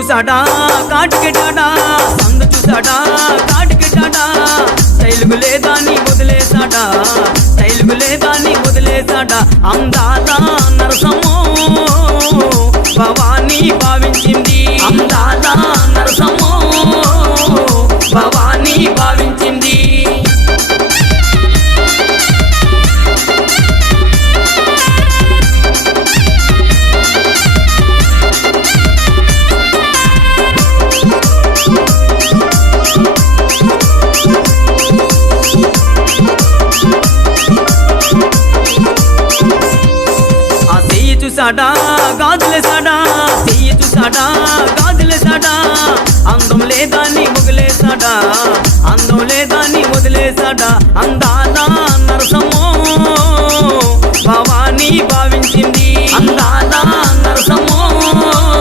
చూసాడా కాటికి టాడా సందు చూసాడా కాటికి టాడా స్టైలుకు లేదాన్ని వదిలేసాడా స్టైలుకు లేదాన్ని వదిలేసాడా అందాల నరసమ్మో భవానీ భావించింది అందాల నరసమ్మో భవానీ భావించింది చూసాడా గాజులేసాడా చెయ్యి చూసాడా గాజులేసాడా అందం లేదాన్ని వదిలేసాడా అందం లేదాన్ని వదిలేసాడా అందా